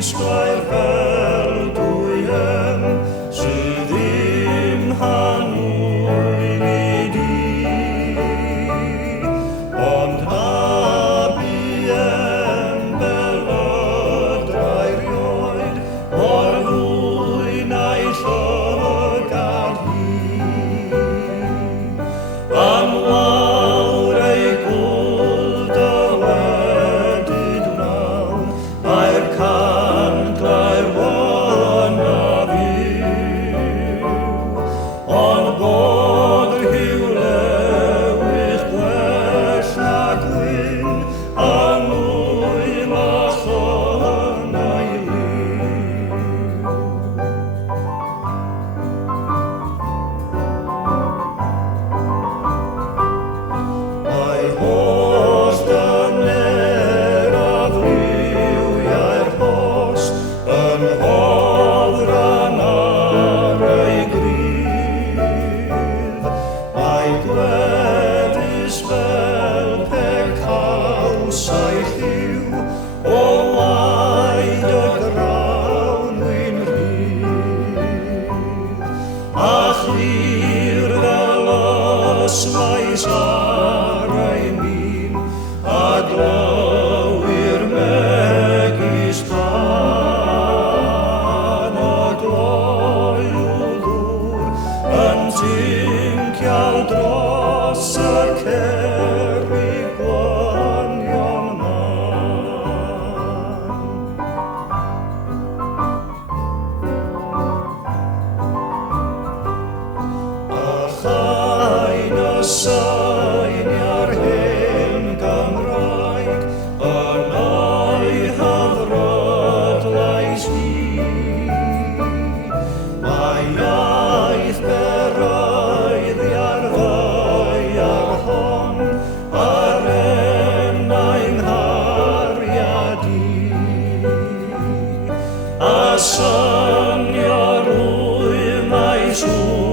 Disgwyl fel dwyem sydd ddim hanwyl I di, ond na biem belfydrau rioed o'r fwy na'i llygad hi. Am lawr ei gwld dywedyd wnawn mae'r cantau'r wynaf yw, ond bod rhywlewych gwell na gwyn a mwy machon ei liw. Mae holl dyner a fliwiau'r post yn hoddran ar ei gryf. Mae gwefus fel pecawsau lliw o waed y grawnwyn rhydd. A chlir fel ysmais ar ei min a glywir megis pan a gloiw ddŵr yn tincial dros y cerrig gwynion man. A chain y syniau'r hen Gymraeg yn o'i hyfrydlais ni. Mae iaith beroeddiau'r ddaear hon ar enau'n nghariad I. A syniau'r wyf mae siŵr